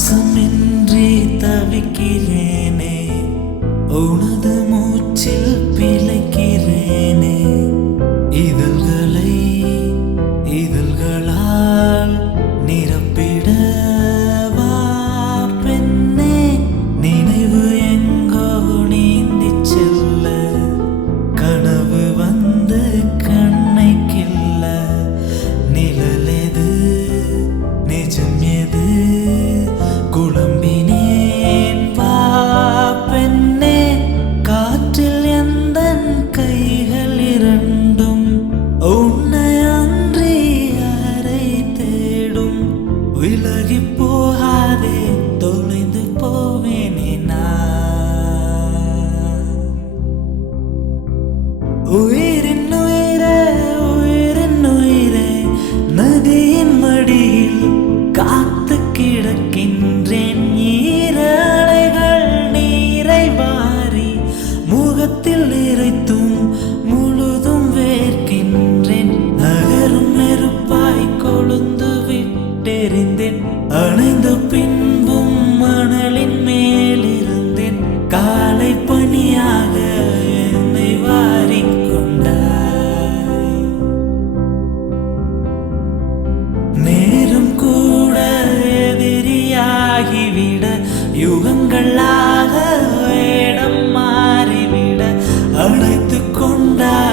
சுவாசமின்றி தவிக்கிறேனே, உனது மூச்சில் பிழைக்கிறேனே. இதழ்களை இதழ்களால் நிரப்பிடவா பெண்ணே, நினைவு எங்கோ நீந்தி செல்ல, கனவு வந்து கண்ணை கில்ல. நிழலெது நிஜம் எது குழம்பினேன் வா பெண்ணே. காற்றில் எந்தன் கைகள் இரண்டும் உன்னை அன்றி யாரை தேடும். விலகி போகாதே, தொலைந்து போவேனே நான். உயிரின் உயிரே, உயிரின் உயிரே, நதியின் மடியில் காத்து கிடக்கின்றேன். ஈரலைகள் நீரை வாரி முகத்தில் இறைத்தும் முழுதும் வேர்க்கின்றேன். நகரும் நெருப்பாய் கொழுந்து விட்டெறிந்தேன், அணைந்த பின்பும் மணலின் மேலிருந்தேன். காலை பணியாக என்னை வாரிக்கொண்டாய். நேரம் கூட எதிரியாகிவிட, யுகங்களாக வேடம் மாறிவிட அழைத்து கொண்டாய்.